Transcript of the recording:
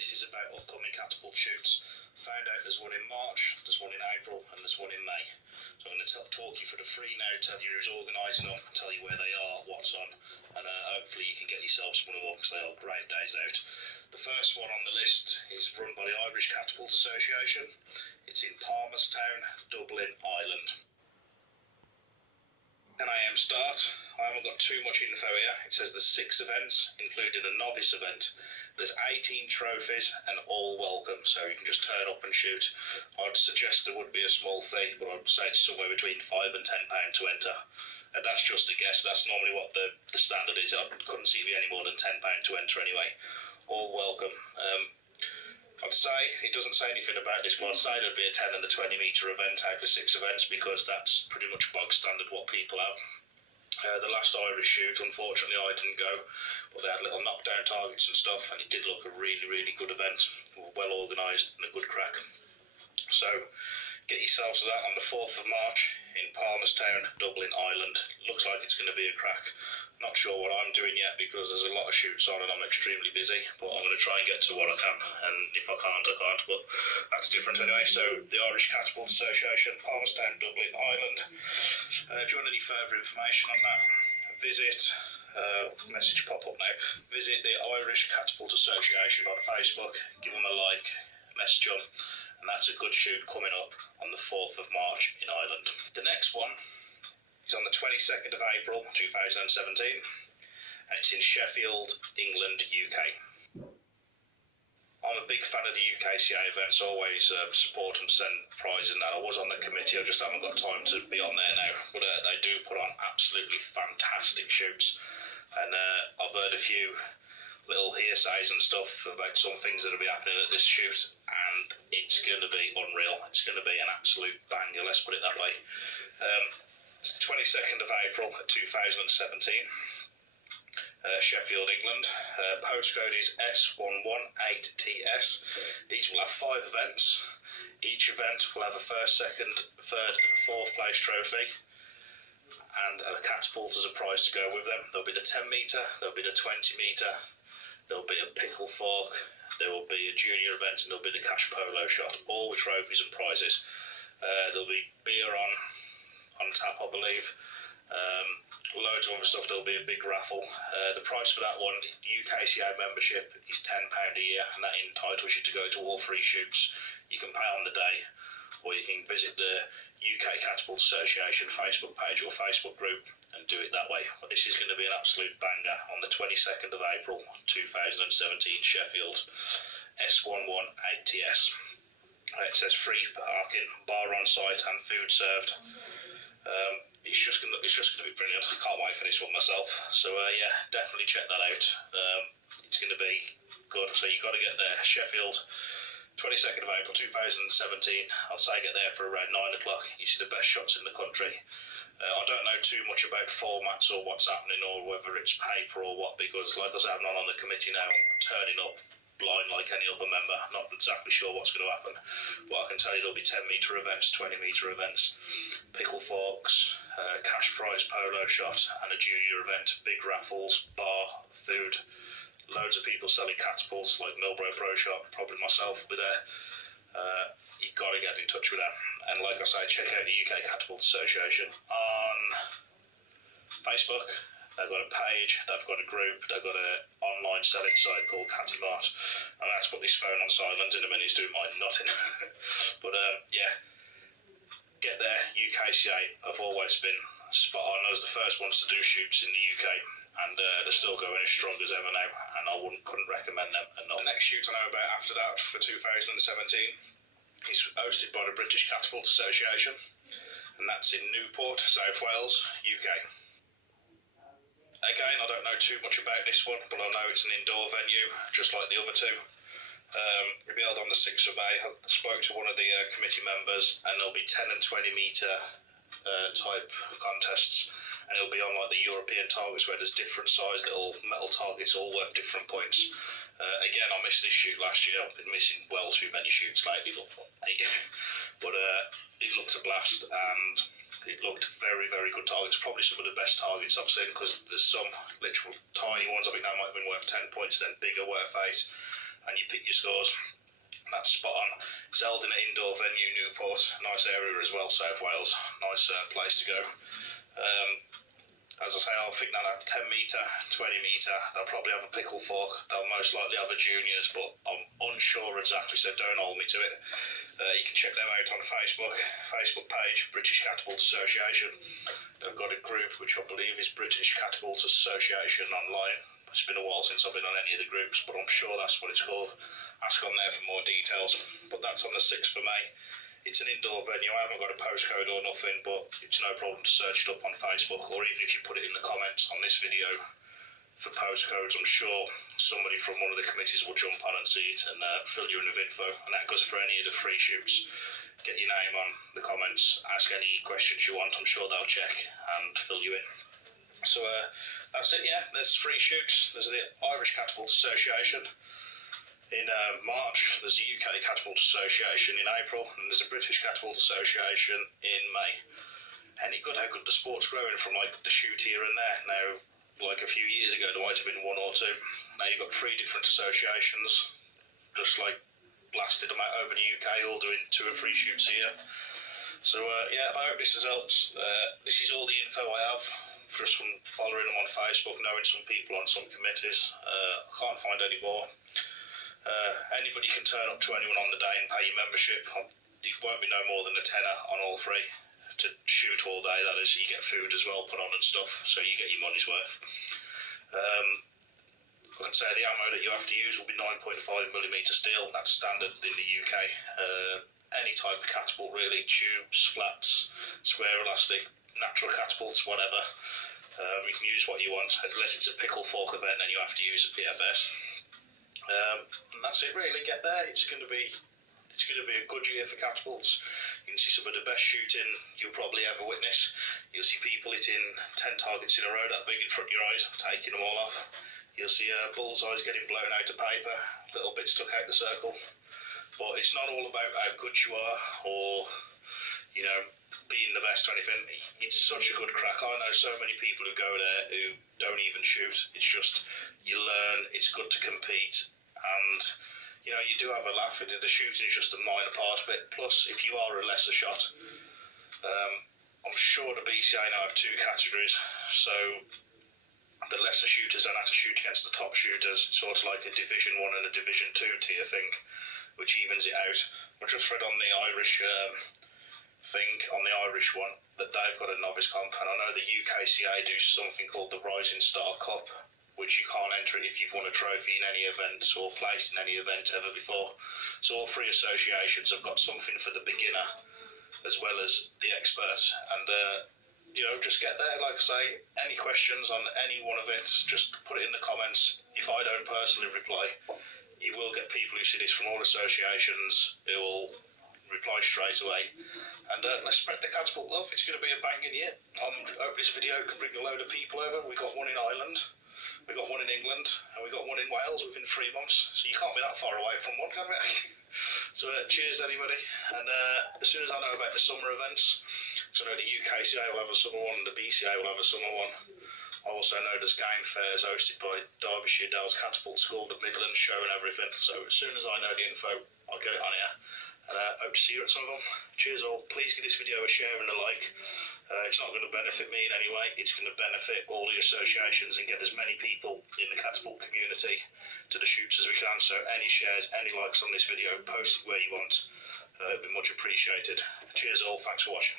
This is about upcoming catapult shoots. Found out there's one in March, there's one in April, and there's one in May. So I'm going to talk you through the three now, tell you who's organising them, tell you where they are, what's on, and hopefully you can get yourselves one of them because they are great days out. The first one on the list is run by the Irish Catapult Association. It's in Palmerstown, Dublin, Ireland. 10 AM start. I haven't got too much info here. It says there's 6 events, including a novice event. There's 18 trophies and all welcome, so you can just turn up and shoot. I'd suggest there would be a small fee, but I'd say it's somewhere between £5 and £10 to enter. And that's just a guess. That's normally what the standard is. I couldn't see it be any more than £10 to enter anyway. All welcome. I'd say, it doesn't say anything about this, but I'd say there'd be a 10 and a 20 metre event out of 6 events because that's pretty much bog standard what people have. The last Irish shoot, unfortunately I didn't go, but they had little knockdown targets and stuff, and it did look a really, really good event, well organised and a good crack. So, get yourselves to that on the 4th of March in Palmerstown, Dublin, Ireland. Looks like it's going to be a crack. Not sure what I'm doing yet because there's a lot of shoots on and I'm extremely busy, but I'm going to try and get to what I can, and if I can't, I can't, but that's different anyway. So the Irish Catapult Association, Palmerstown, Dublin, Ireland. If you want any further information on that, visit, message pop up now, visit the Irish Catapult Association on Facebook, give them a like, message them, and that's a good shoot coming up on the 4th of March in Ireland. The next one is on the 22nd of April 2017, and it's in Sheffield, England, UK. I'm a big fan of the UKCA events, always support and send prizes and that. I was on the committee, I just haven't got time to be on there now, but they do put on absolutely fantastic shoots, and I've heard a few little hearsays and stuff about some things that will be happening at this shoot, and it's going to be unreal. It's going to be an absolute banger, let's put it that way. It's the 22nd of April 2017, Sheffield, England. Postcode is S118TS. These will have 5 events. Each event will have a 1st, 2nd, 3rd and 4th place trophy, and a catapult as a prize to go with them. There'll be the 10 metre, there'll be the 20 metre, there'll be a pickle fork, there will be a junior event, and there'll be the cash polo shot, all with trophies and prizes. There'll be beer on tap, I believe. Loads of other stuff. There'll be a big raffle. The price for that one, UKCA membership, is £10 a year, and that entitles you to go to all 3 shoots. You can pay on the day, or you can visit the UK Catapult Association Facebook page or Facebook group and do it that way. But this is going to be an absolute banger on the 22nd of April 2017, Sheffield, S118TS. It says free parking, bar on site and food served. It's just going to be brilliant. I can't wait for this one myself. So yeah, definitely check that out. It's going to be good. So you've got to get there. Sheffield, 22nd of April 2017. I'd say get there for around 9 o'clock. You see the best shots in the country. I don't know too much about formats or what's happening or whether it's paper or what, because like I said, I'm not on the committee now. I'm turning up blind like any other member, not exactly sure what's going to happen. But I can tell you there'll be 10 metre events, 20 metre events, pickle forks, cash prize polo shot, and a junior event, big raffles, bar, food, loads of people selling catapults like Milbro Pro Shop, probably myself will be there. You've got to get in touch with them. And like I say, check out the UK Catapult Association on Facebook. They've got a page, they've got a group, they've got an online selling site called Catimart. I'm going to put this phone on silent in a minute, it's doing my nutting. But yeah, get there. UKCA have always been spot on. Those are the first ones to do shoots in the UK, and they're still going as strong as ever now, and I couldn't recommend them enough. The next shoot I know about after that for 2017 is hosted by the British Catapult Association, and that's in Newport, South Wales, UK. Again, I don't know too much about this one, but I know it's an indoor venue, just like the other 2. It'll be held on the 6th of May. I spoke to one of the committee members, and there'll be 10 and 20 metre type contests, and it'll be on like the European targets where there's different size little metal targets all worth different points. Again, I missed this shoot last year. I've been missing well too many shoots lately, but it looked a blast, and it looked very, very good targets. Probably some of the best targets I've seen, because there's some literal tiny ones. I think that might have been worth 10 points, then bigger worth 8. and you pick your scores. That's spot on. It's held in an indoor venue, Newport. Nice area as well, South Wales. Nice place to go. As I say, I think they'll have 10 metre, 20 metre. They'll probably have a pickle fork. They'll most likely have a juniors, but I'm unsure exactly, so don't hold me to it. You can check them out on Facebook page, British Catapult Association. They've got a group which I believe is British Catapult Association online. It's been a while since I've been on any of the groups, but I'm sure that's what it's called. Ask on there for more details. But that's on the 6th of May. It's an indoor venue. I haven't got a postcode or nothing, but it's no problem to search it up on Facebook, or even if you put it in the comments on this video for postcodes, I'm sure somebody from one of the committees will jump on and see it and fill you in with info. And that goes for any of the free shoots. Get your name on the comments, ask any questions you want. I'm sure they'll check and fill you in. So that's it, yeah. There's free shoots. There's the Irish Catapult Association in March, there's the UK Catapult Association in April, and there's a British Catapult Association in May. Any good how good the sport's growing from like the shoot here and there. Now, like a few years ago, there might have been one or two. Now you've got 3 different associations, just like blasted them out over the UK, all doing 2 or 3 shoots here. So yeah, I hope this has helped. This is all the info I have, just from following them on Facebook, knowing some people on some committees. I can't find any more. Anybody can turn up to anyone on the day and pay your membership. It won't be no more than a tenner on all 3 to shoot all day. That is, you get food as well put on and stuff, so you get your money's worth. Like I say, the ammo that you have to use will be 9.5mm steel. That's standard in the UK. Any type of catapult really, tubes, flats, square elastic, natural catapults, whatever. You can use what you want, unless it's a pickle fork event, then you have to use a PFS. And that's it really. Get there. It's going to be a good year for catapults. You can see some of the best shooting you'll probably ever witness. You'll see people hitting 10 targets in a row that big in front of your eyes, taking them all off. You'll see bullseyes getting blown out of paper, little bits stuck out the circle. But it's not all about how good you are or, you know, being the best or anything. It's such a good crack. I know so many people who go there who don't even shoot. It's just, you learn, it's good to compete, and you know, you do have a laugh. The shooting is just a minor part of it. Plus, if you are a lesser shot, I'm sure the BCA now have 2 categories. So the lesser shooters don't have to shoot against the top shooters, sort of like a Division 1 and a Division 2 tier thing, which evens it out. I just read on the Irish on the Irish one, that they've got a novice comp, and I know the UKCA do something called the Rising Star Cup, which you can't enter it if you've won a trophy in any event or placed in any event ever before. So all 3 associations have got something for the beginner as well as the expert, and you know, just get there. Like I say, any questions on any one of it, just put it in the comments. If I don't personally reply, you will get people who see this from all associations who will reply straight away. And let's spread the catapult love. It's going to be a banging year. I hope this video can bring a load of people over. We got one in Ireland, we got one in England, and we got one in Wales within 3 months. So you can't be that far away from one, can we? So cheers everybody. And as soon as I know about the summer events, so I know the UKCA will have a summer one, and the BCA will have a summer one. I also know there's game fairs hosted by Derbyshire Dales Catapult School, the Midlands show and everything. So as soon as I know the info, I'll get it on here. And hope to see you at some of them. Cheers all. Please give this video a share and a like. It's not going to benefit me in any way. It's going to benefit all the associations and get as many people in the catapult community to the shoots as we can. So any shares, any likes on this video, post it where you want. It'd be much appreciated. Cheers all. Thanks for watching.